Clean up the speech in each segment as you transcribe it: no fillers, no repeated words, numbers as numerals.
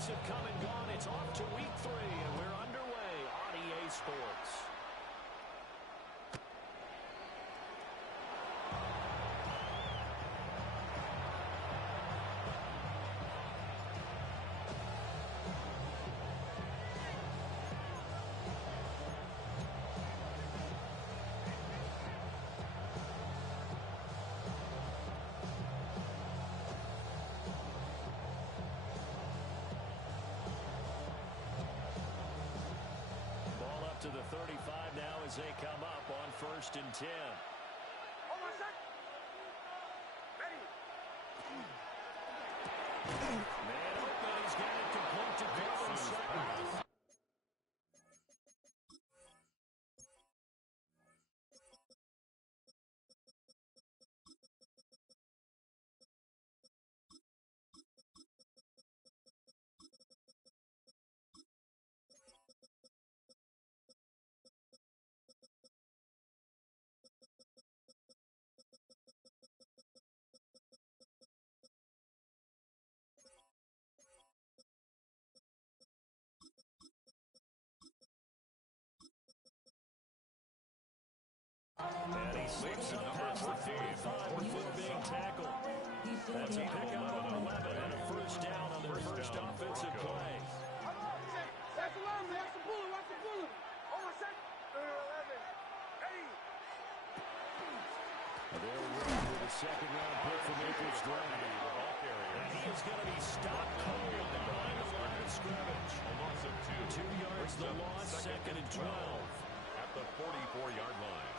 days have come and gone. It's off to week 3, and we're underway on EA Sports. To the 35 now as they come up on 1st and 10. Hold on a sec. Ready. Man open, he's got it complete to Gordon Sutton. And he slips up past the 45 before being tackled. That's a pickup of 11 and a first down on their first offensive play. That's 11. Watch the bullet. Watch the bullet. Hold on a sec. 11. Ready. They're ready with a second-round pick from Acres Drive. And he is going to be stopped cold behind the line of scrimmage. A loss of 2. 2 yards the loss, second and 12. At the 44-yard line.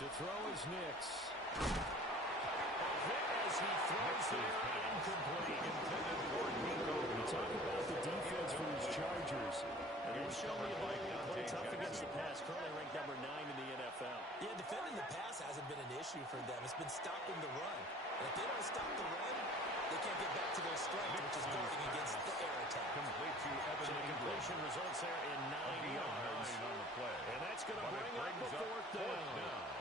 To throw is Nix. As he throws there, incomplete. Intended for Nico. We talk about the defense for these Chargers. And they've shown the ability to play tough against the pass. Currently ranked number 9 in the NFL. Yeah, defending the pass hasn't been an issue for them. It's been stopping the run. And if they don't stop the run, they can't get back to their strength, which is guarding against the air attack. Complete to Evan So the completion results there in 9 yards. On the play. And that's going to bring up a fourth down.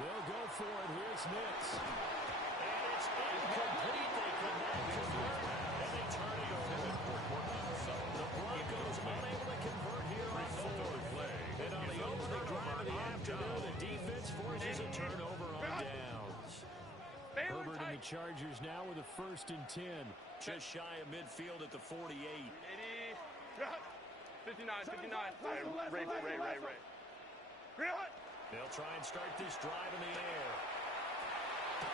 They'll go for it. Here's Nix. And it's incomplete. They cannot convert. And they turn it over. The Broncos unable to convert here on 4th. And on the opening drive of the afternoon, the defense forces a turnover on downs. Herbert and the Chargers now with a 1st and 10. Just shy of midfield at the 48. 59. Ray. They'll try and start this drive in the air.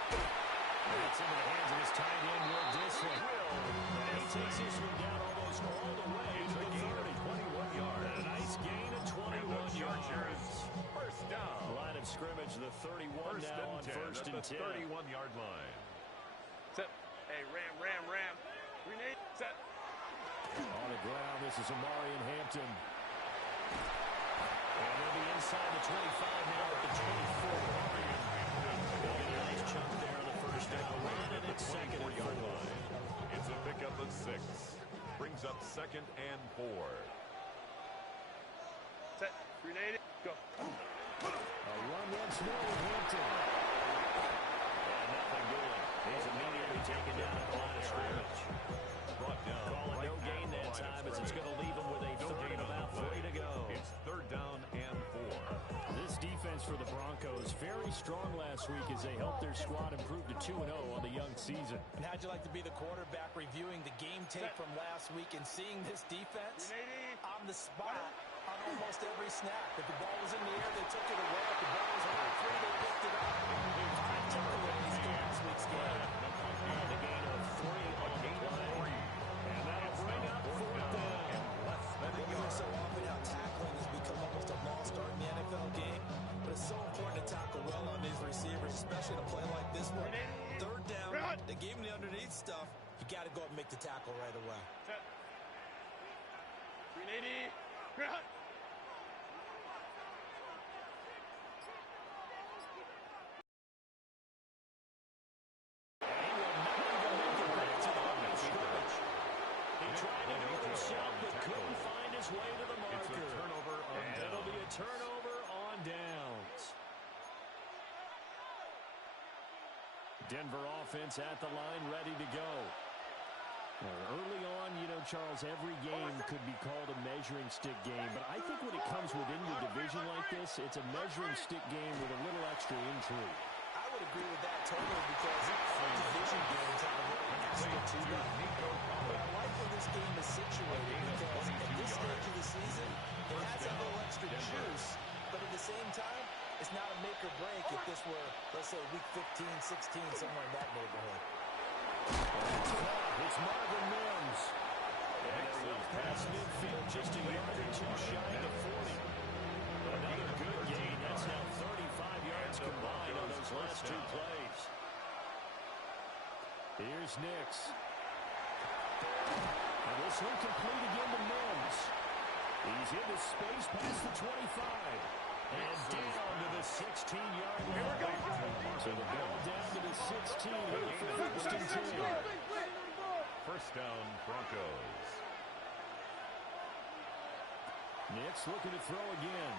It's into the hands of his tight end, Will Dissly. And he takes this one down almost all the way to the 30. 21 yards. And a nice gain of 21 yards. First down. Line of scrimmage, the 31 now on 1st and 10. 31-yard line. Set. Hey, ram. Grenade. Set. On the ground, this is Amari and Hampton. And they'll be inside the 25 now at the 24. A nice chunk there on the first down. Run and it's second and 4. It's a pickup of 6. Brings up 2nd and 4. Set. Grenade. Go. A run once more with Hampton. And nothing doing. He's immediately taken down at the line of scrimmage. Brought down. Calling no gain that time as it's going to leave him with a third and about 3 to go. It's 3rd down and 4. This defense for the Broncos very strong last week as they helped their squad improve to 2-0 on the young season. And how'd you like to be the quarterback reviewing the game tape from last week and seeing this defense on the spot on almost every snap? If the ball was in the air, they took it away. If the ball was on the 3, they picked it up. 5 takeaways in last week's game. And a gain of 3 on the play. And that'll bring up 4th down. We hear so often how tackling has become almost a lost art in the NFL game, but it's so important to tackle well on these receivers, especially in a play like this one. 3rd down, they gave him the underneath stuff. You got to go up and make the tackle right away. Set. 380. He will not even make it back to the line of scrimmage. He tried to go himself, but couldn't find his way to the marker. It's a turnover on and downs. it'll be a turnover on downs. Denver offense at the line, ready to go. Early on, you know, Charles, every game could be called a measuring stick game, but I think when it comes within your division like this, it's a measuring stick game with a little extra intrigue. I would agree with that totally because all division games have a little extra to them. But I like where this game is situated because at this stage of the season, it has a little extra juice, but at the same time, it's not a make or break if this were, let's say, week 15, 16, somewhere in that neighborhood. It's Marvin Mims. And a little past midfield, just a yard or two shy of 40. Another good gain. That's now 35 yards combined on those last two plays. Here's Nix. And this one complete again to Mims. He's into space past the 25. And down to the 16-yard line. So the ball down to the 16 here for first and 10. First down, Broncos. Nix looking to throw again.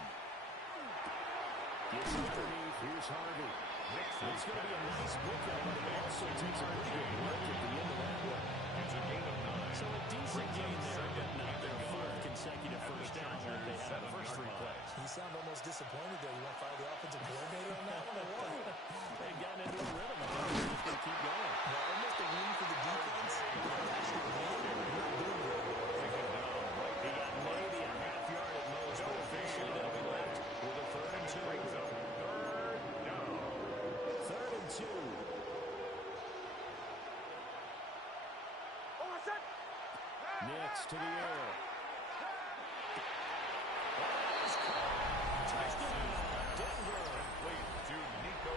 Gets underneath. Here's Harvey. It's going to be a nice pickup, but it also takes a pretty good look at the end of that one. It's a gain of 9. So a decent game there, but not their fourth consecutive first down like they had the first three plays. You sound almost disappointed there. You want to fire the offensive coordinator on that one or what? They've gotten into a rhythm. I think they're just going to keep going. Well, almost a win for the defense. Actually, a win. You're not doing very well. He got maybe a half yard at most, but officially they'll be left with a 3rd and 2. Brings up 3rd down. 3rd and 2. Nix to the air. Touchdown, Denver. Complete to Nico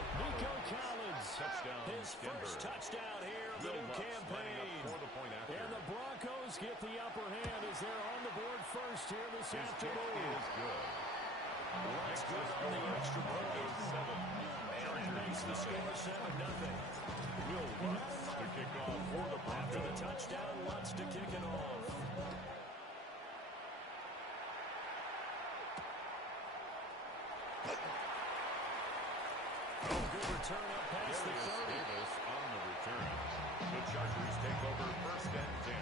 Collins. Touchdown, His Denver. first touchdown here of the new Will Lutz lining campaign. up for the point after. And the Broncos get the upper hand as they're on the board first here this His kick afternoon. is good. Lutz good on the extra point. And makes the score 7-0. Will Lutz to kick off for the Broncos. After the touchdown, Lutz to kick it off. Oh, good return up past the 30. Davis on the return. The Chargers take over 1st and 10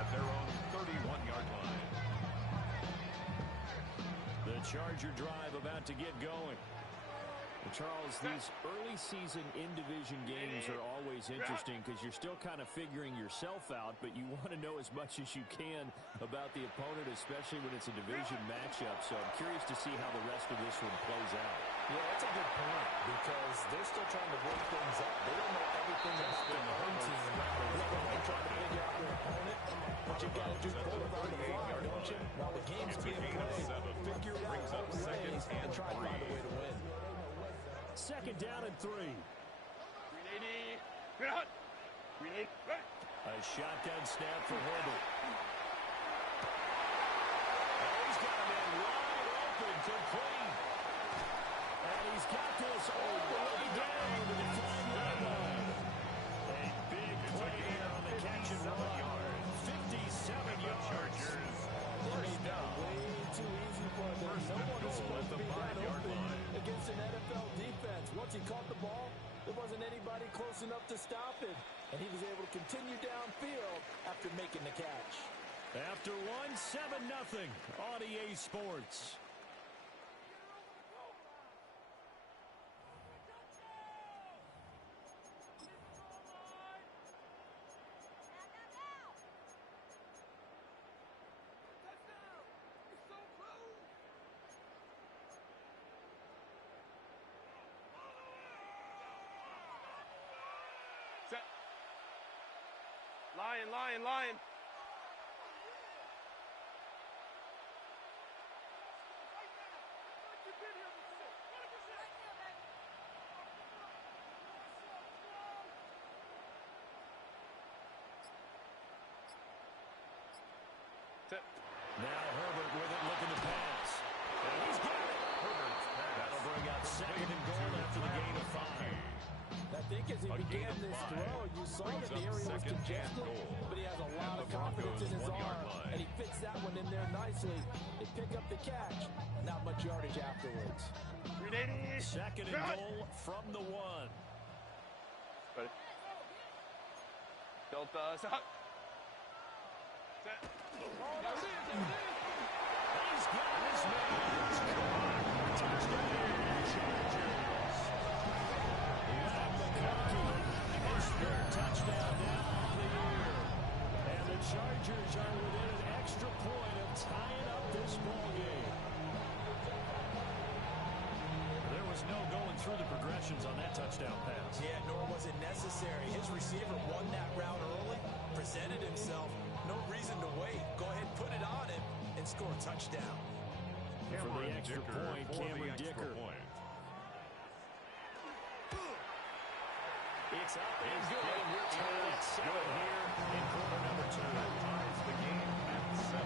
at their own 31-yard line. The Charger drive about to get going. Charles, these early season in-division games are always interesting because you're still kind of figuring yourself out, but you want to know as much as you can about the opponent, especially when it's a division matchup. So I'm curious to see how the rest of this one plays out. Yeah, that's a good point because they're still trying to work things out. They don't know everything about their own team. They're trying to figure out their opponent. What you got to do, pull around the fly, don't you? While the game's being played, figure it out all ways and try to find a way to win. 2nd down and 3. A shotgun snap for Herbert. And he's got a man wide open, complete. And he's got this all the way down to the 5-yard line. A big play here on the catch and run. 57 yards. First down. Way too easy for them. No one is supposed to be that open against an NFL defense. Once he caught the ball, there wasn't anybody close enough to stop it. And he was able to continue downfield after making the catch. After one, 7-0 on EA Sports. Lion. Now Herbert with it, looking to pass. And he's got it. Herbert's pass. That'll bring out 2nd and goal after the gain of 5. That think as he began this throw, you saw that the area was congested, but he has a lot of confidence in his arm, and he fits that one in there nicely. They pick up the catch, not much yardage afterwards. Second and goal from the 1. Ready? Delta, stop. He's got his man. Touchdown, Chargers. Matt McConkey, his 3rd touchdown now on the year. And the Chargers are within an extra point of tying up this ball game. There was no going through the progressions on that touchdown pass. Yeah, nor was it necessary. His receiver won that route early, presented himself. No reason to wait. Go ahead, put it on him, and score a touchdown. For the extra point, Cameron Dicker. It's up and good. We're tied at 7 here in quarter number 2. Ties the game at 7.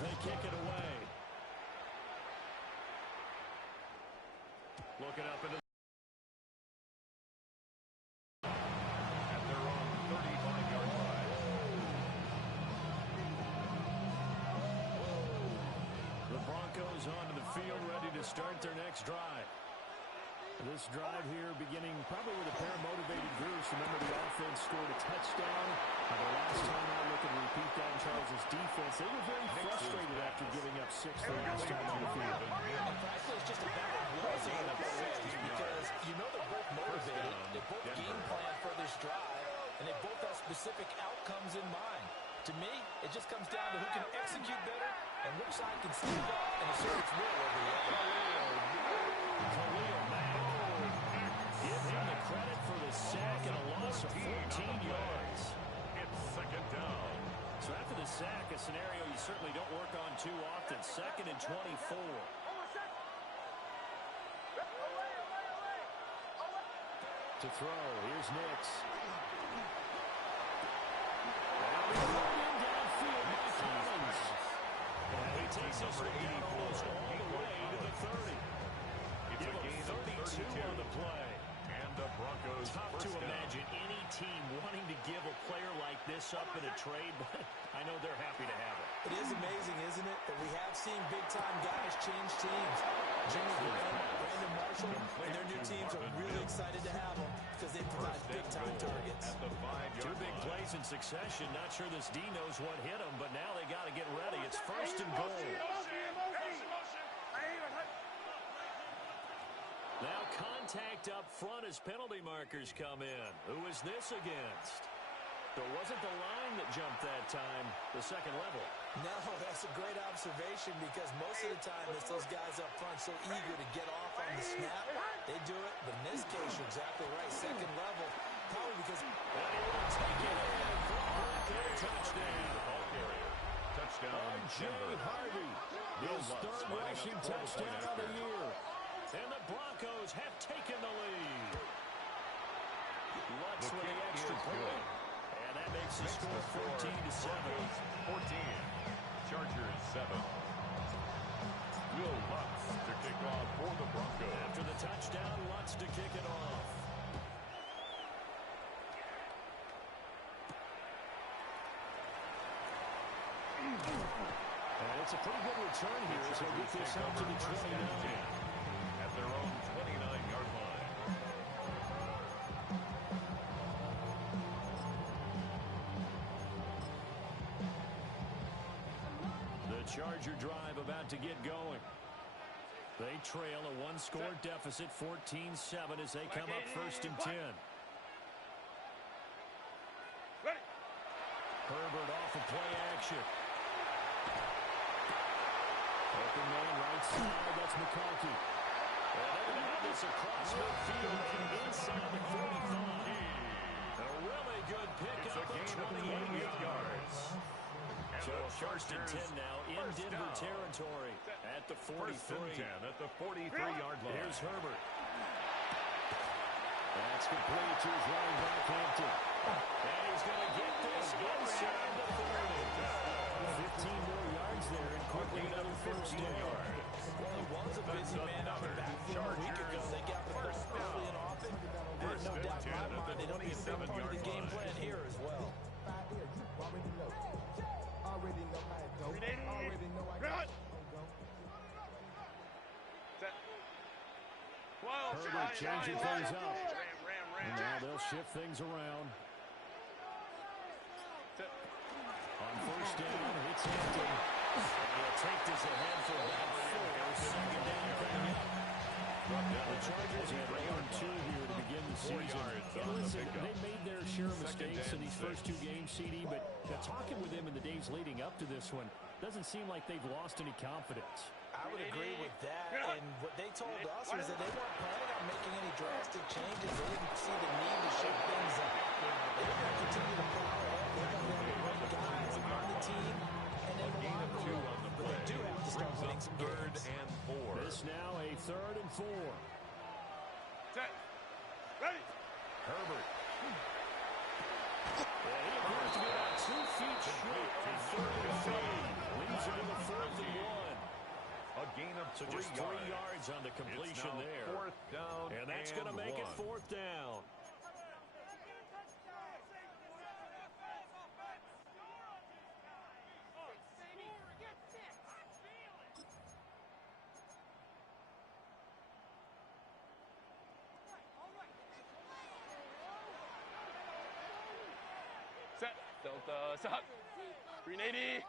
They kick it away. Looking up into at their own 35-yard line. The Broncos onto the field, ready to start their next drive. This drive here beginning probably with a pair of motivated groups. Remember, the offense scored a touchdown. The last time out, looking to repeat that in Charles' defense. They were very frustrated after giving up 6 the last time on the field. And frankly, it's just a matter of losing the possession because you know they're both motivated. They both game plan for this drive, and they both have specific outcomes in mind. To me, it just comes down to who can execute better and which side can step up and assert its will over the other. Khalil Mack. Give him the credit for the sack and a loss of 14 yards. It's 2nd down. So after the sack, a scenario you certainly don't work on too often. 2nd and 24. To throw, here's Nix. Downfield by Collins. And he takes us almost all the way to the 30. It's a gain of 32 on the play. And the Broncos Tough to imagine any team wanting to give a player like this up in a trade, but I know they're happy to have it. It is amazing, isn't it, that we have seen big-time guys change teams. Jimmy Graham, Brandon Marshall, and their new teams are really excited to have them because they provide big-time targets. At the 5-yard 2 big plays in succession. Not sure this D knows what hit him, but now they got to get ready. It's 1st and goal. Now contact up front as penalty markers come in. Who is this against? So it wasn't the line that jumped that time, the second level. No, that's a great observation because most of the time it's those guys up front so eager to get off on the snap. They do it, but in this case, you're exactly right. Second level, probably because... And he will take it in for a touchdown. Ball carrier. Touchdown, Jay Harvey. His 3rd rushing touchdown of the year. And the Broncos have taken the lead. Lutz with the extra point. And that makes the score 14-7. 14. Chargers 7. Will Lutz to kick off for the Broncos. After the touchdown, Lutz to kick it off. And it's a pretty good return here as they get this out to the 29. At their own 29-yard line. The Charger drive about to get going. They trail a 1-score deficit, 14-7 as they come up 1st and 10. Herbert off of play action. Open man right side, that's McConkey. And they're going to have this across midfield and inside the 45. A really pick up gain of 28 yards. So a first and 10 now in Denver territory at the 43. First and 10 at the 43-yard line. Here's Herbert. That's complete to his running back, Hampton. And he's going to get this inside the 30. 15 more yards there and quickly another first down. Well, it was a busy man out the backfield a week ago. They got the ball early and often. There's no doubt in my mind it'll be a big part of the game plan here as well. Herbert changing things up. And now they'll shift things around. On first down, it's Hampton. And he'll take this ahead for about 4. Second down coming up. The Chargers have 0-2 here to begin the season. And listen, they made their share of mistakes in these first 2 games, CD, but talking with them in the days leading up to this one, doesn't seem like they've lost any confidence. I would agree with that, and what they told us was that they weren't planning on making any drastic changes. They didn't see the need to shake things up. They're going to continue to plow ahead. They're going to have the right guys on the team, and in the locker room. But they do have to start winning some games. Third and 4. This now a 3rd and 4. Set. Ready. Herbert. And he appears to be about 2 feet short on 3rd and 3. Leads him to the 4th and 1. A gain of So just 3 yards on the completion there. Fourth down, and that's going to make it 4th down. Set. Delta. Stop. 380.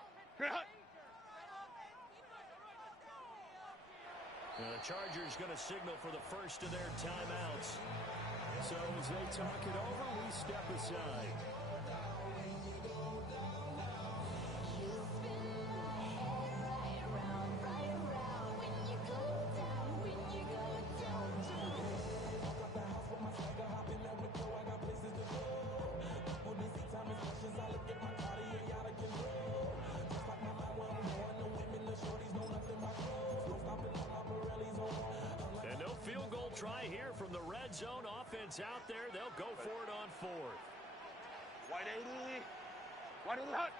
The Chargers going to signal for the first of their timeouts. So as they talk it over, we step aside. Try here from the red zone. Offense out there. They'll go for it on 4th. Wide 80. Wide 80 hot.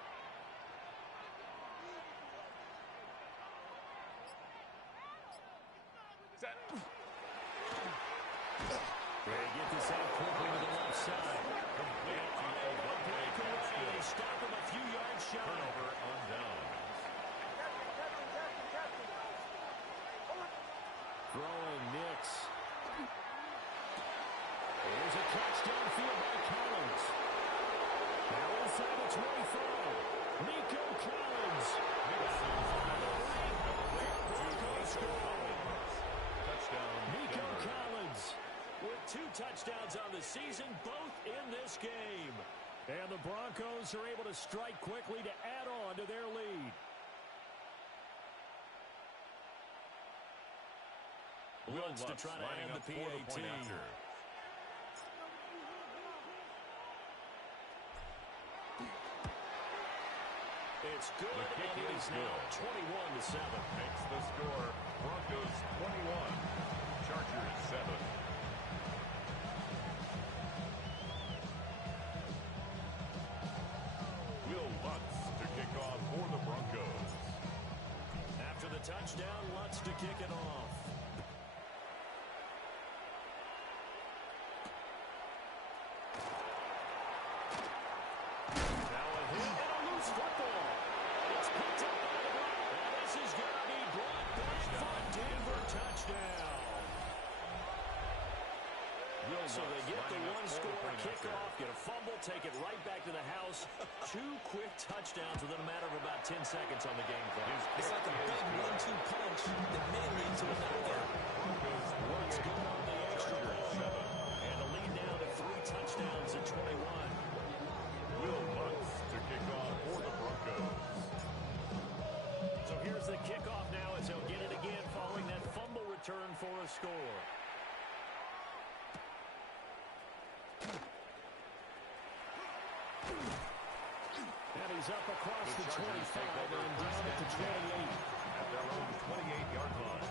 Set. They get this out quickly to the left side. They stop him a few yards shy. Turnover on downs. Throwing Nix. There's a catch downfield by Collins. Now inside the 25. Nico Collins. Touchdown. Nico Denver. Collins with 2 touchdowns on the season, both in this game. And the Broncos are able to strike quickly to add on to their lead. Lutz to try to end the PAT. It's good, and it is now 21-7. Makes the score Broncos 21, Chargers 7. Will Lutz to kick off for the Broncos. After the touchdown, Lutz to kick it off. Now a hit and a loose football. It's picked up by the block. And this is going to be brought back for Denver touchdown. So they get the one-score kickoff, get a fumble, take it right back to the house. 2 quick touchdowns within a matter of about 10 seconds on the game clock. It's like a big 1-2 punch that may lead to another. Lutz good on the extra point. And the lead now to 3 touchdowns at 21. Will Lutz to kick off for the Broncos. So here's the kickoff now as they'll get it again following that fumble return for a score. is up across the 25 and down at the 28. At their own 28-yard line.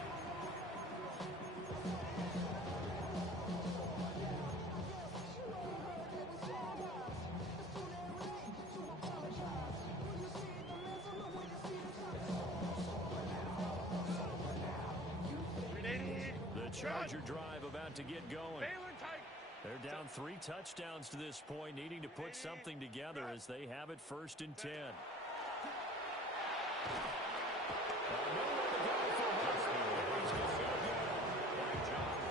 The Charger drive about to get going. They're down 3 touchdowns to this point, needing to put something together as they have it 1st and 10.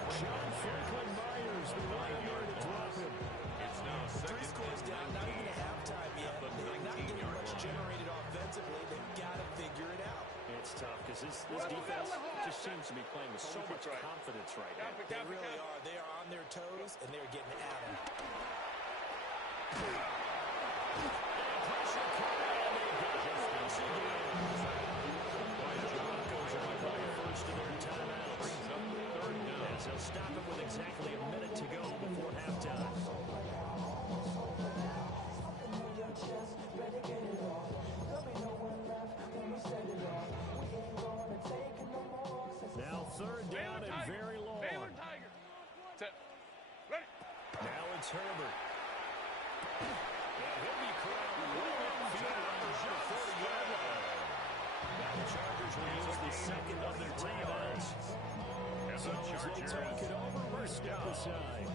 John Franklin Myers, the one there to drop him. It's now 3 scores down, not even a halftime yet. They're not getting much generated offensively. They've got to figure it out. It's tough because this defense just seems to be playing with so much confidence right now. They really are. They are on their toes, and they're getting at them. Pressure coming, and they got it once again. Broncos are going to call first of their timeouts. As they'll stop it with exactly a minute to go before halftime. Now 3rd down and very long. Now it's Herbert. And he'll be corralled way upfield around the 40-yard line. Now the Chargers will use the second of their timeouts. So as they take it over, we'll step aside.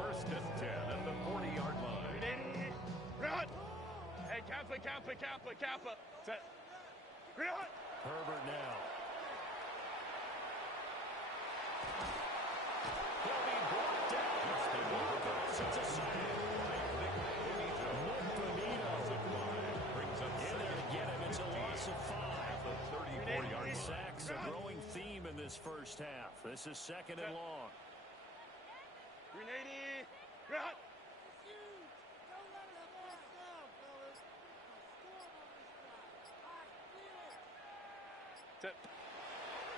1st and 10 at the 40-yard line. Run! Hey, Kappa. Set. Run! Herbert now. He'll be brought down. It's a sack. Nick Bonito Brings up in there to get him. It's a loss of 5. at the 34-yard line. Sacks, a growing theme in this first half. This is 2nd and long. 380. Run!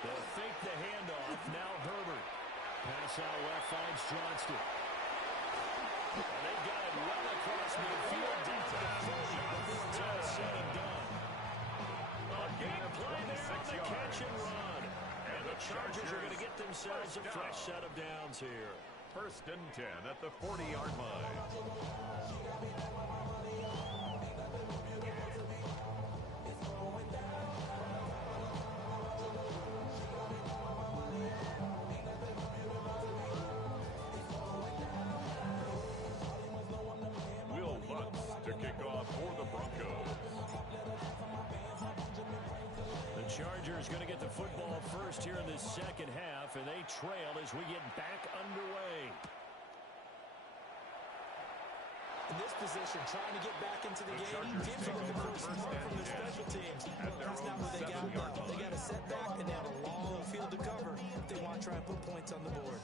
They'll fake the handoff. Now Herbert. Pass out left finds Johnston. And they've got it well across midfield down to the 40 before it's all said and done. A big play there on the catch and run. And the Chargers are going to get themselves a fresh set of downs here. 1st and 10 at the 40-yard line. Will Lutz to kick off for the Broncos. The Chargers going to get the football first here in this second half, and they trail as we get back underway. In this position, trying to get back into the game. Teams are looking for some more from the special teams. That's not what they got now. They got a setback, and they have a long field to cover if they want to try and put points on the board.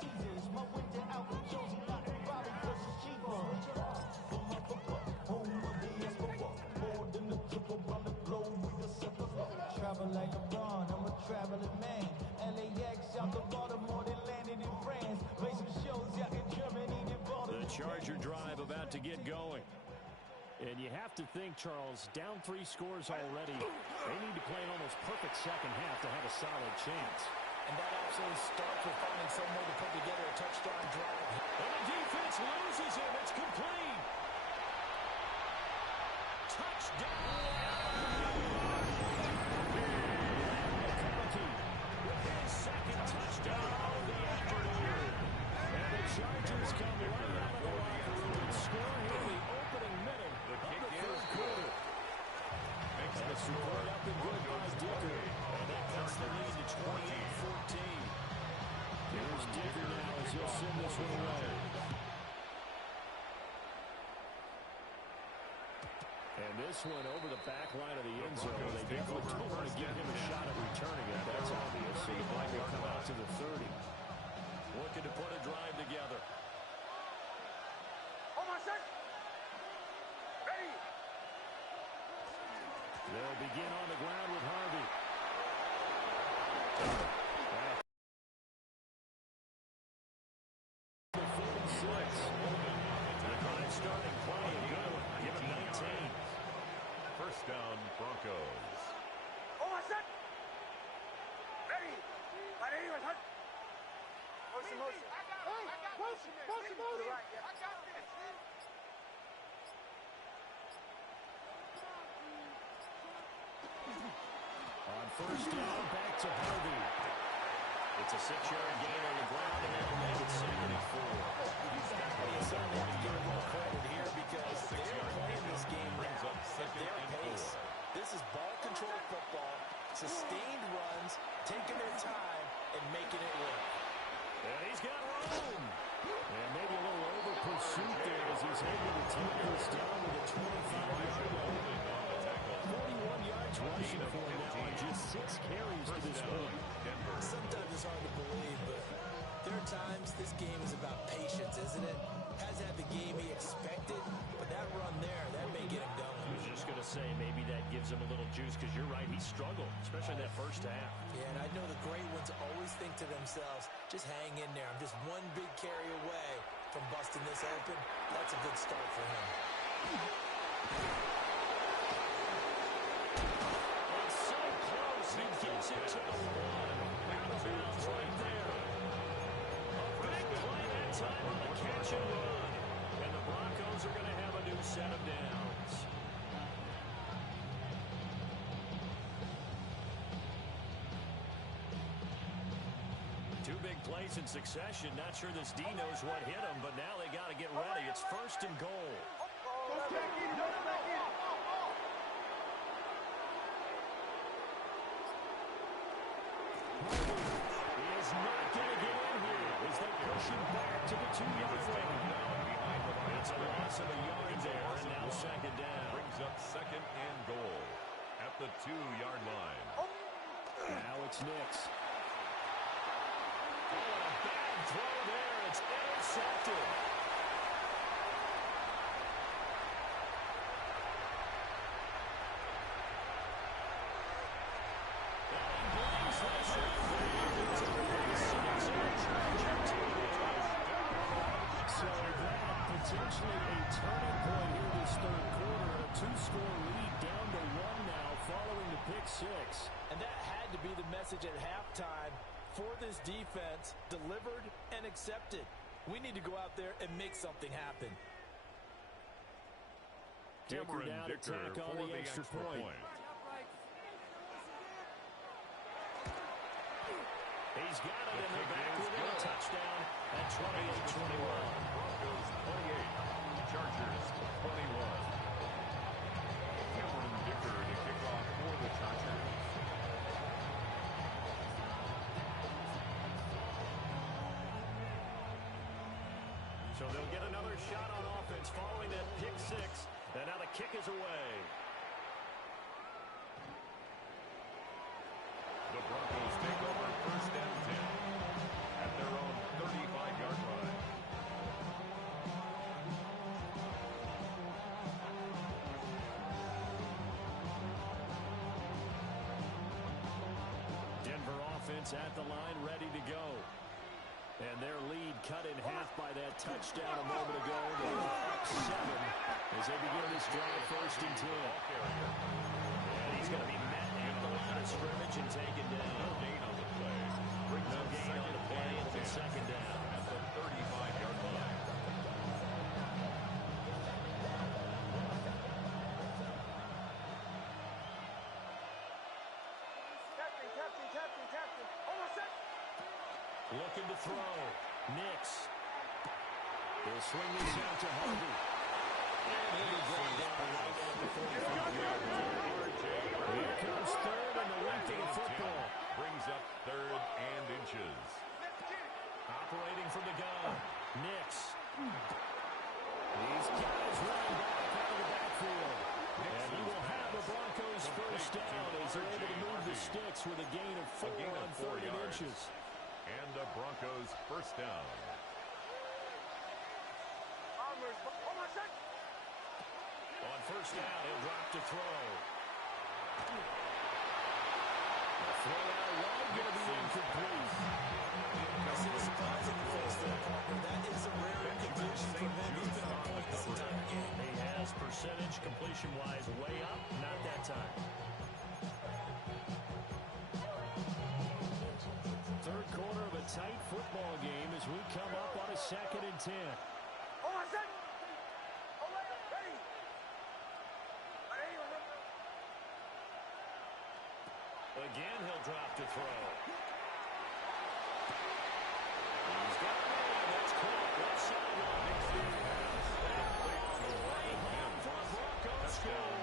Travel like a Braun, I'm a traveling man. LAX out to Baltimore, they landed in France. Play some shows out in Germany, they Baltimore. The Charger drive about to get going. And you have to think, Charles, down 3 scores already. They need to play an almost perfect second half to have a solid chance. And that absolutely starts with finding somewhere to put together a touchdown drive. And the defense loses him. It's complete. Touchdown. McConkey with his 2nd touchdown of the afternoon. And the Chargers come right out of the locker room and score here in the opening minute of the 3rd quarter. That's scored up and good by Dicker. And that cuts the lead to 28-14. Here's Dicker now as he'll send this one away. And this one over the back line of the end zone. They definitely don't want to give him a shot at returning it. That's obvious. So the ball will come out to the 30. Looking to put a drive together. Hold on, sir. Ready. They'll begin on the ground with Harvey. The 46. The drive starting play and good. Give him 19. down, Broncos. Oh, I said. Ready. Ready. Motion. Hey, motion. Right, yeah. I got this. On first down, back to Harvey. It's a 6-yard gain on the ground, and that'll make it 2nd and 4. You certainly have to give a little credit here because they're playing this game now at their pace. This is ball control football, sustained runs, taking their time, and making it work. And he's got room. And maybe a little over pursuit there as he's able to take this down to the 25-yard line. 41 yards rushing for him now on just 6 carries to this point. Sometimes it's hard to believe, but there are times this game is about patience, isn't it? Hasn't had the game he expected, but that run there, that may get him going. I was just going to say maybe that gives him a little juice because you're right, he struggled, especially in that first half. Yeah, and I know the great ones always think to themselves, just hang in there. I'm just one big carry away from busting this open. That's a good start for him. It's so close, he gets it to the 1. Out of bounds right there. A big play that time on the catch and run. And the Broncos are going to have a new set of downs. Two big plays in succession. Not sure this D knows what hit him, but now they got to get ready. It's 1st and goal. He is not going to get in here as they push him back to the 2-yard line. It's a loss of a yard there, and now 2nd down. Brings up 2nd and goal at the 2-yard line. Now it's Nix. Oh, a bad throw there. It's intercepted. So that potentially a turning point here this 3rd quarter. A 2-score lead down to 1 now following the pick 6. And that had to be the message at halftime for this defense, delivered and accepted. We need to go out there and make something happen. Cameron Dicker attack on for the extra point. He's got it in the back within a touchdown at 28-21. Broncos 28, Chargers 21. Cameron Dicker to kick off for the Chargers. So they'll get another shot on offense following that pick 6. And now the kick is away. The Broncos take over 1st and 10 at their own 35-yard line. Denver offense at the line, ready to go. And their lead cut in half by that touchdown a moment ago. They're up 7 as they begin this drive 1st and 10. And he's going to be met at the line of scrimmage and taken down. No gain on the play. Brings No up gain on the play. It'll be 2nd down. At the 35-yard line. Captain. Hold on a sec. Looking to throw. Nix. He'll swing this out to Harvey. And he'll be brought down right at the 45-yard line. Here comes 3rd and the length of the football. Brings up 3rd and inches. Operating from the gun. Nix. These guys running back out of the backfield. And he will have the Broncos 1st down as they're able to move the sticks with a gain of 4 on 3rd and inches. And the Broncos 1st down. Hold on a sec. On 1st down, he'll drop to throw. The throw out wide going to be incomplete. This is surprising face there, Parker. That is a rare incompletion from him. He's been on point this entire game. He has percentage completion-wise way up. Not that tight football game as we come up on a 2nd and 10. Oh, I said. Oh, ready. Again, he'll drop to throw. He's got a man. That's caught. Left sideline. Way home for a Broncos score.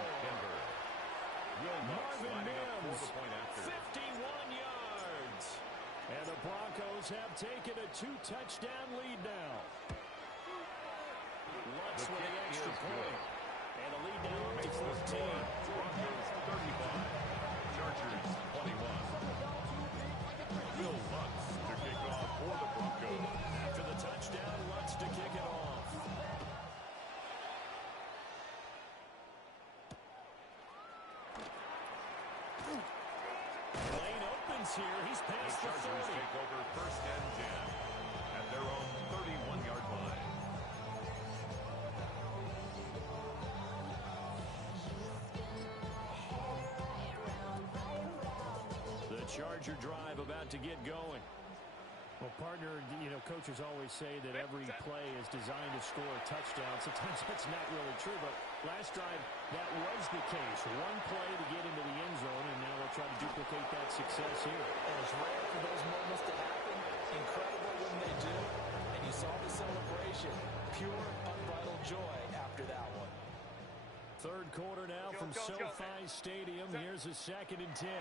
Marvin Mims, 51 yards. And the Broncos have taken a 2-touchdown lead now. Lutz with the extra point. And a lead now up to 14. Broncos 35. Chargers 21. Will Lutz to kick off for the Broncos. After the touchdown, Lutz to kick it off. Lane opens here. He's past the 30. Chargers take over 1st and 10 at their own 31-yard line. The Charger drive about to get going. Well, partner, coaches always say that every play is designed to score a touchdown. Sometimes that's not really true, but last drive, that was the case. One play to get into the end zone, and now they'll try to duplicate that success here. And it's rare for those moments to happen. Incredible when they do. And you saw the celebration. Pure, unbridled joy after that one. Third quarter now from SoFi Stadium. Here's a 2nd and 10.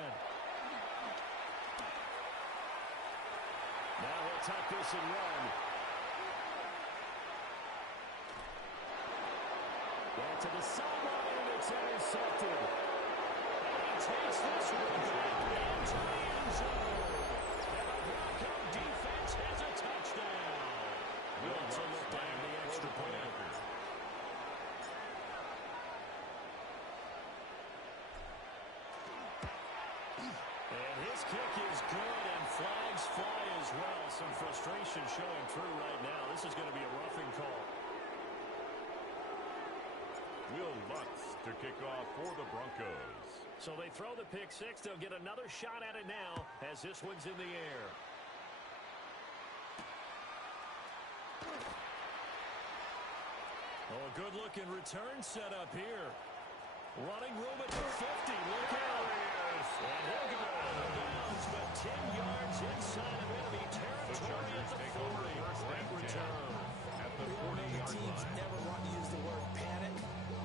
Now he'll tuck this and run. Back to the sideline, and it's intercepted. And he takes this one back into the end zone. And the Bronco defense has a touchdown. Wilson will down the extra point. And his kick is good, and flags fly as well. Some frustration showing through right now. This is going to be a roughing call. Will Lutz to kick off for the Broncos. So they throw the pick six. They'll get another shot at it now as this one's in the air. Oh, a good-looking return set up here. Running room at the 50. Look out. And he'll go out of bounds, but 10 yards inside of enemy territory at the 40. Great return. At the We all know the 40-yard teams line. never want to use the word panic,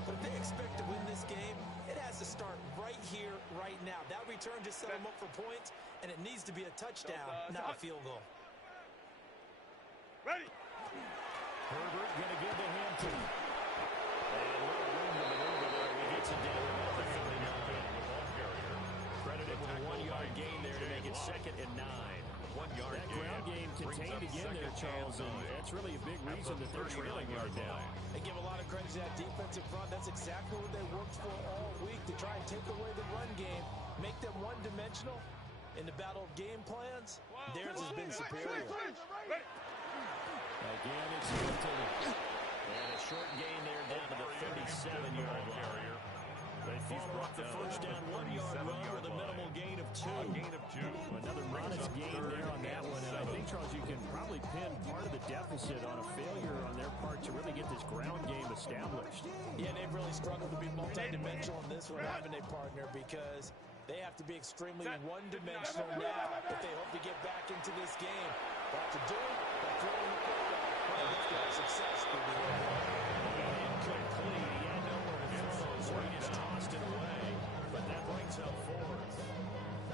but if they expect to win this game, it has to start right here, right now. That return just set them up for points, and it needs to be a touchdown, not a field goal. Ready. Herbert going to give to Hampton. And a little room to maneuver there. He hits it down about the 39. Credited with a 1-yard gain there to make it 2nd and 9. 1-yard That ground game contained again there, Charles, and that's really a big reason that they're trailing right now. They give a lot of credit to that defensive front. That's exactly what they worked for all week, to try and take away the run game, make them one-dimensional. In the battle of game plans, theirs has been superior. Again, it's Hampton. And a short gain there down to the 37-yard line. They follow up the first down 1-yard run with a minimal gain of 2. Another modest gain there on that one. And I think, Charles, you can probably pin part of the deficit on a failure on their part to really get this ground game established. Yeah, they've really struggled to be multidimensional in this one, having a partner, because they have to be extremely one-dimensional now if they hope to get back into this game. But to do it, they're throwing the football. Well, let's get success through the air. Incomplete. He had nowhere to throw, so he just tossed it away. But that brings up 4th.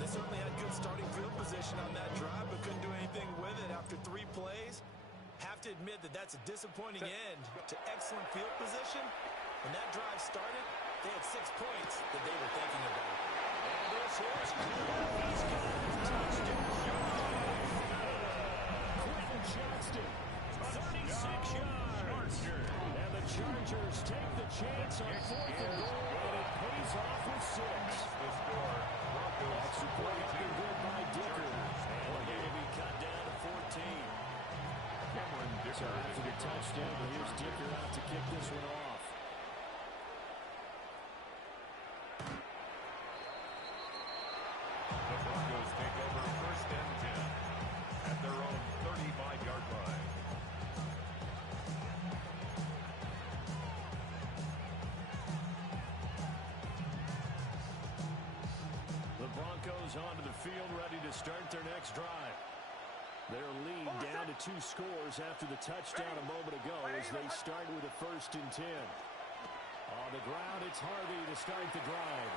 They certainly had good starting field position on that drive, but couldn't do anything with it after 3 plays. Have to admit that that's a disappointing end to excellent field position. When that drive started, they had 6 points that they were thinking about. And this is he's got a touchdown. Quentin Johnston, 36 yards. And the Chargers take the chance on 4th and goal, and it pays off with 6. That's support up and good by Dicker. And they're going to be cut down to 14. So after the touchdown, here's Dicker out to kick this one off. The Broncos take over 1st and 10 at their own Broncos onto the field, ready to start their next drive. Their lead down to 2 scores after the touchdown a moment ago as they start with a 1st and 10. On the ground, it's Harvey to start the drive.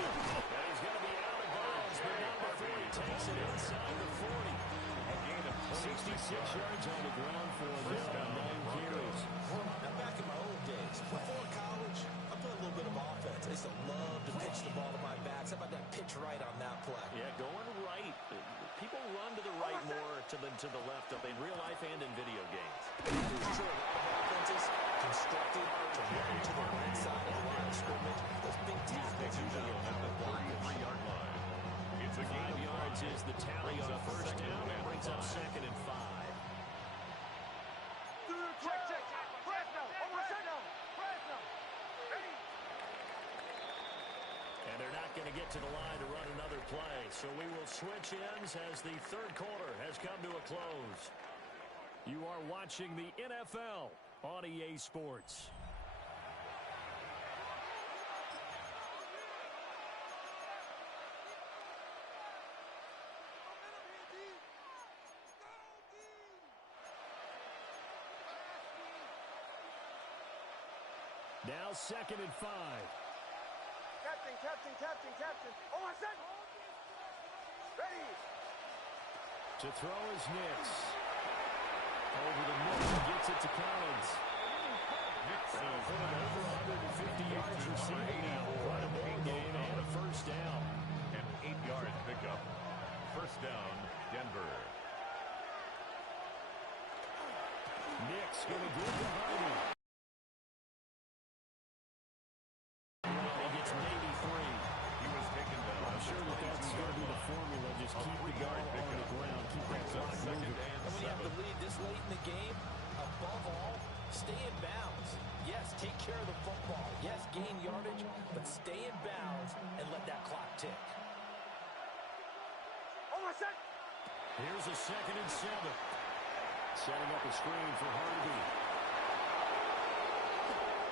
And he's going to be out of bounds, but not before he takes it inside the 40. A gain of 66 yards on the ground for them, 9 carries. Now, back in my old days, before college, I played a little bit of offense. I used to love to pitch the ball to my backs. How about that pitch right on that play? Yeah, going right. People run to the right more than to the left, in real life and in video games. Sure, a lot of offenses constructed to run to the right side of the line of scrimmage. Those big tackles usually at the 33-yard line. It's a gain 5 of yards 5. is the tally on a 1st down. It brings up 2nd and 5. Check. Fresno. Fresno. Ready. And they're not going to get to the line to run another play. So we will switch ends as the 3rd quarter has come to a close. You are watching the NFL on EA Sports. Now 2nd and 5. Captain. Oh, I said. Ready. To throw is Nix. Over the middle, gets it to Collins. Over 150 yards receiving now. Quite a ball game and a 1st down. An 8-yard pickup. 1st down, Denver. Nix going to give to Harvey. He gets maybe 3. He was taken down. I'm sure that's going to be the formula. Just keep the ball on the ground. Keep that clock moving. And when you have the lead this late in the game, above all, stay in bounds. Yes, take care of the football. Yes, gain yardage, but stay in bounds and let that clock tick. Oh, I said. Here's a 2nd and 7. Setting up a screen for Harvey.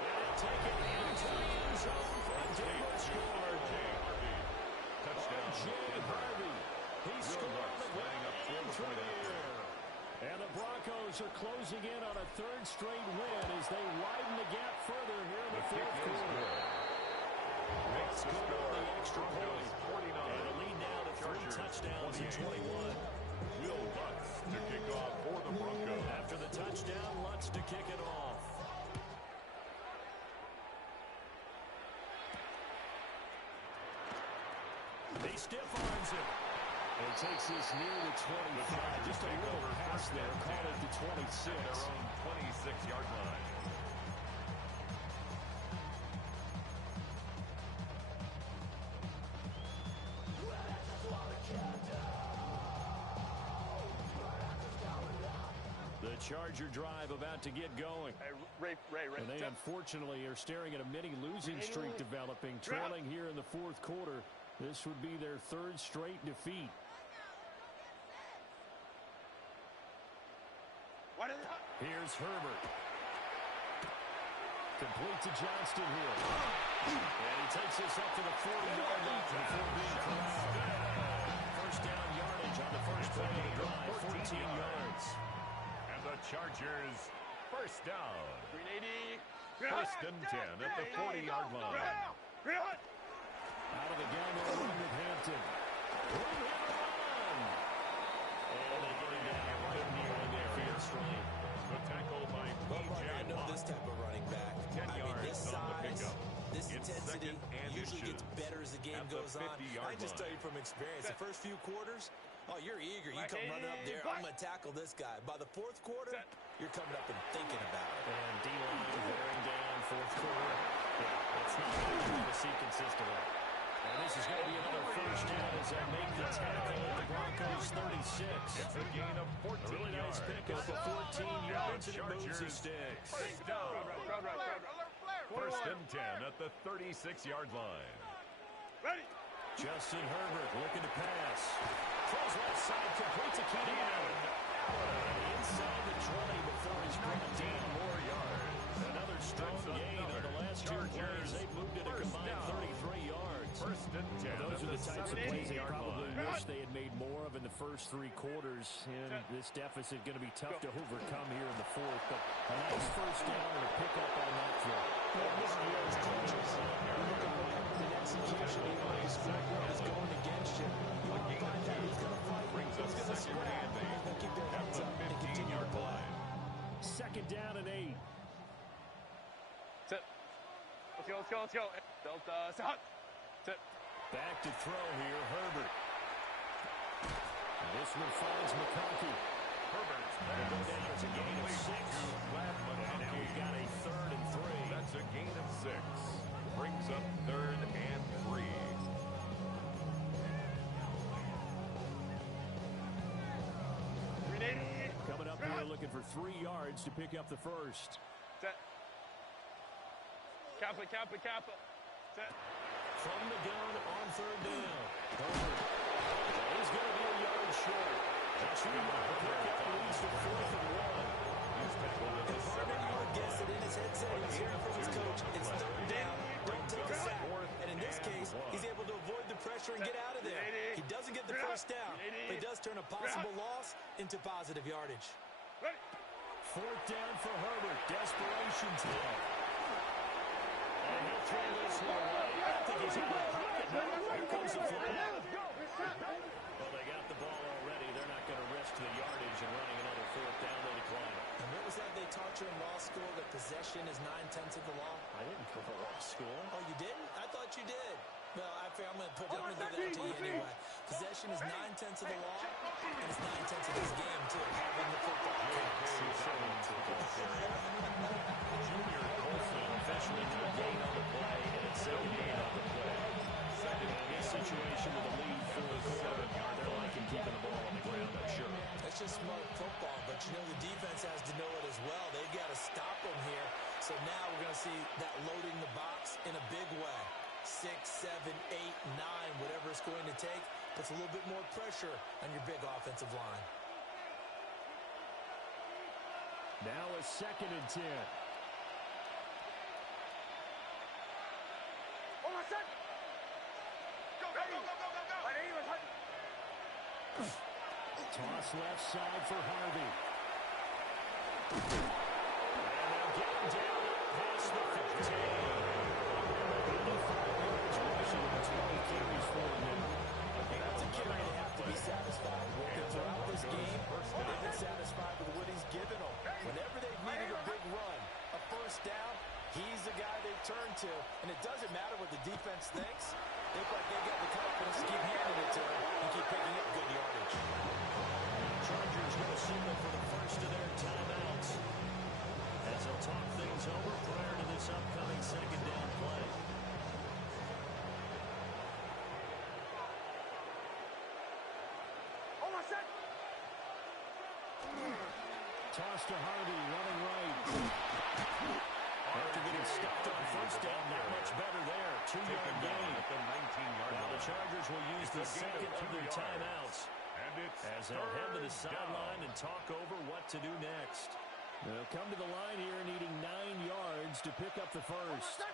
And he'll take it into the end zone for a Denver score. Touchdown, Harvey. He scored on the ground and through the air. And the Broncos are closing in on a 3rd straight win as they widen the gap further here in the 4th quarter. Makes good on the extra point. And a lead now to 3 touchdowns in 21. Will Lutz to kick off for the Broncos. After the touchdown, Lutz to kick it off. He stiff arms it. And takes this near the 25. Just a little pass there. Call it the 26. Their own 26-yard line. The Charger drive about to get going. Ray. And they unfortunately are staring at a mini losing streak developing, trailing here in the 4th quarter. This would be their 3rd straight defeat. Here's Herbert. Complete to Johnston here. And he takes this up to the 40-yard line before being corralled. 1st down yardage on the 1st play of the drive, 14 yards. And the Chargers, 1st down. 1st and 10 at the 40-yard line. Out of the gun, they'll run with Hampton. Room here to run. And they get him down right near their field strength. The tackle by But I know Watt. this type of running back. 10 yards this on the size, pickup. this It's intensity 2nd and usually inches gets better as the game at the goes on. 50-yard I just tell line. you from experience, the first few quarters, oh, you're eager. You come running up there, I'm going to tackle this guy. By the 4th quarter, you're coming up and thinking about it. And D-line bearing down 4th quarter. Yeah, it's not what you want to see consistently. And this is going to be another 1st down as they make the tackle at the Broncos 36. It's a gain of 14 A really nice yards. pickup of 14 yards, and it moves the sticks. 1st down. 1st and 10 at the 36-yard line. Justin Herbert looking to pass. Throws left side, complete to Keenan Allen. Inside the 20 before he's brought down. More yards. Another strong gain on the last 2 plays. They've moved it a combined 33 yards. 1st the types of plays they probably wish they had made more of in the first 3 quarters. And this deficit going to be tough to overcome here in the 4th. But a nice first down and a pickup on that throw. This is where it's coaches. You look at the execution, even though the scoreboard is going against you. You want to find out who's going to fight, who's going to scrap, who's going to keep their heads up and continue to play. 2nd down and 8. Let's go. Delta, stop. Back to throw here, Herbert. And this one finds McConkey. Herbert's It'll go down as a gain of 6. And now we've got a 3rd and 3. That's a gain of 6. Brings up 3rd and 3. Coming up here looking for 3 yards to pick up the first. Kappa. Set. From the gun on 3rd down. Herbert. He's going to be a yard short. A 2-yard pickup leads to 4th and 1. He's tackled at the 7-yard I guess that in his headset he was hearing from his coach, it's 3rd down, don't take a sack. And in this case, he's able to avoid the pressure and get out of there. He doesn't get the first down, but he does turn a possible loss into positive yardage. 4th down for Herbert. Desperation time. And he'll throw this one away. I think he's in the pocket. Here comes the flag. Well, they got the ball already. They're not going to risk the yardage and running another 4th down. They decline it. And what was that they taught you in law school, that possession is 9/10 of the law? I didn't go to law school. Oh, you didn't? I thought you did. Well, I'm going to give that to you anyway. Possession is 9/10 of the law, and it's 9/10 of this game, too, having the football. Junior Colson officially to a gain on the play, and it's a gain on the play. Second in this situation with a lead for the quarter. They're liking keeping the ball on the ground, I'm sure. That's just smart football, but you know the defense has to know it as well. They've got to stop them here. So now we're going to see that loading the box in a big way. 6, 7, 8, 9, whatever it's going to take, puts a little bit more pressure on your big offensive line. Now a 2nd and 10. Oh, my son. Go. Toss left side for Harvey. And they'll get him down past the 15. 85 yards rushing with 12 carries for him. That's a carry they have to be satisfied with. And throughout this game, they've been satisfied with what he's given them. Whenever they've needed a big run, a first down, he's the guy they've turned to. And it doesn't matter what the defense thinks. They look like they got the confidence to keep handing it to him and keep picking up good yardage. Chargers going to signal for the first of their timeouts as they'll talk things over prior to this upcoming 2nd down play. Oh, my son. Toss to Harvey, running right. After getting stuffed on 1st down, not much better there. 2-yard gain. At the 19-yard Now the line. Chargers will use the 2nd of their timeouts as they'll head to the sideline and talk over what to do next. They'll come to the line here needing 9 yards to pick up the first.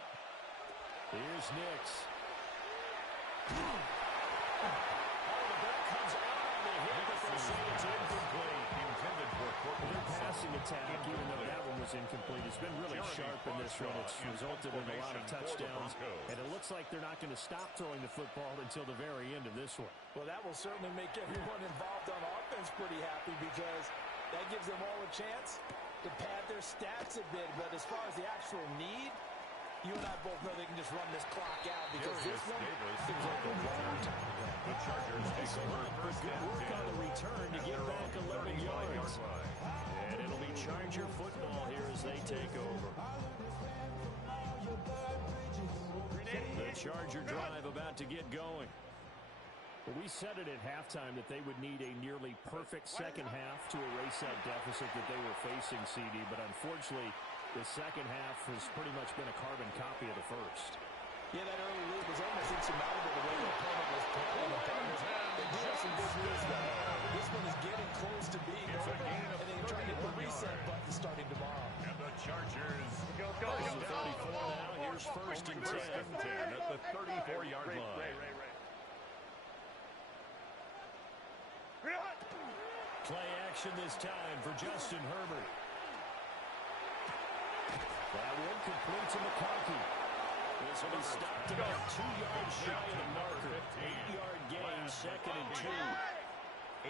Here's Nix. The ball comes out on the hit, but they'll say it's incomplete. Intended for Their passing attack, even though that one was incomplete, has been really sharp in this one. It's resulted in a lot of touchdowns, and it looks like they're not going to stop throwing the football until the very end of this one. Well, that will certainly make everyone involved on offense pretty happy, because that gives them all a chance to pad their stats a bit. But as far as the actual need, you and I both know they can just run this clock out, because this one seems like a long time ago. The Chargers take over first Good and work 10 on the return to get back 11 yards. line. And it'll be Charger football here as they take over. The Charger drive about to get going. Well, we said it at halftime that they would need a nearly perfect second half to erase that deficit that they were facing, CD. But unfortunately, the second half has pretty much been a carbon copy of the first. Yeah, that early lead was almost insurmountable the way the opponent was playing. The Cardinals, they do have some good news, though. This one is getting close to being over, and they're trying to hit the reset button starting tomorrow. And the Chargers Go. 34 now. Here's 1st and 10. at the 34-yard line. Play action this time for Justin Herbert. That one complete to McConkey. This will be stopped about 2 yards shy of the marker. 8-yard gain, 2nd and 2.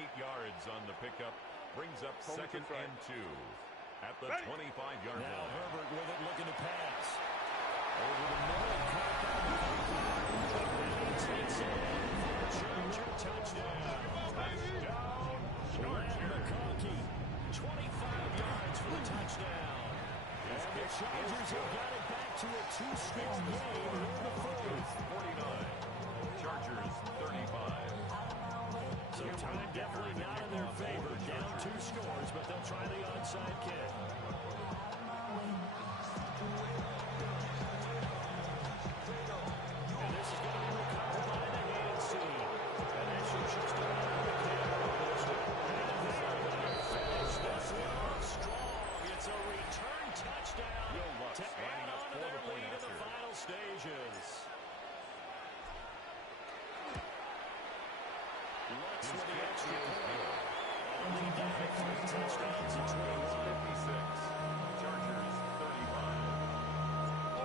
8 yards on the pickup. Brings up 2nd and 2 at the 25-yard line. Now Herbert with it, looking to pass. Over the middle, caught by McConkey. And he takes it in for a Charger touchdown. Touchdown, McConkey. 25 yards for the touchdown. And the Chargers have got it back to a 2-score game in the fourth. 49. Chargers 35. So time definitely not in their favor. Down 2 scores, but they'll try the onside kick. And this is going to be recovered by the hands team. And that should just go out of the camera on this one. And they're going to finish this one off strong. It's a return touchdown to add on to their lead in the final stages. Lutz with the extra point. Lead down at 3 touchdowns at 21. 56. Chargers 35.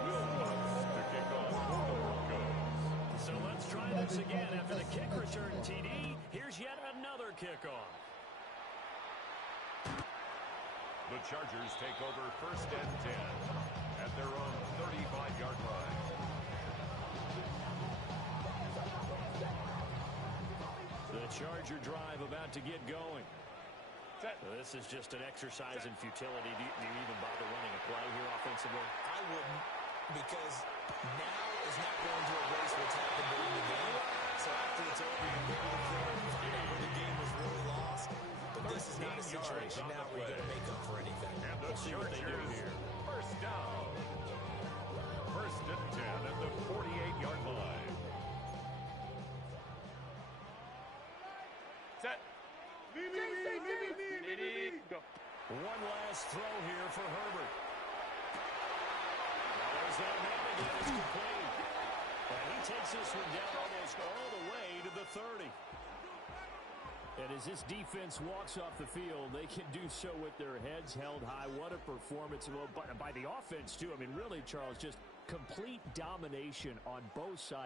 Will Lutz to kick off for the Broncos. So let's try this again. After the kick return TD, here's yet another kickoff. The Chargers take over 1st and 10 at their own 35-yard line. The Charger drive about to get going. This is just an exercise in futility. Do you even bother running a play here offensively? I wouldn't, because now is not going to erase what's happened during the game. So after it's over, you go to the floor and find out where the game was really lost. But this is not a situation now where you're going to make up for anything. And the We'll see what they do here. First down. 1st and 10 at the 48-yard line. Set. Go. One last throw here for Herbert. There's that man again. It's complete. And he takes this one down almost all the way to the 30. And as this defense walks off the field, they can do so with their heads held high. What a performance. Well, by the offense, too. I mean, really, Charles, just complete domination on both sides.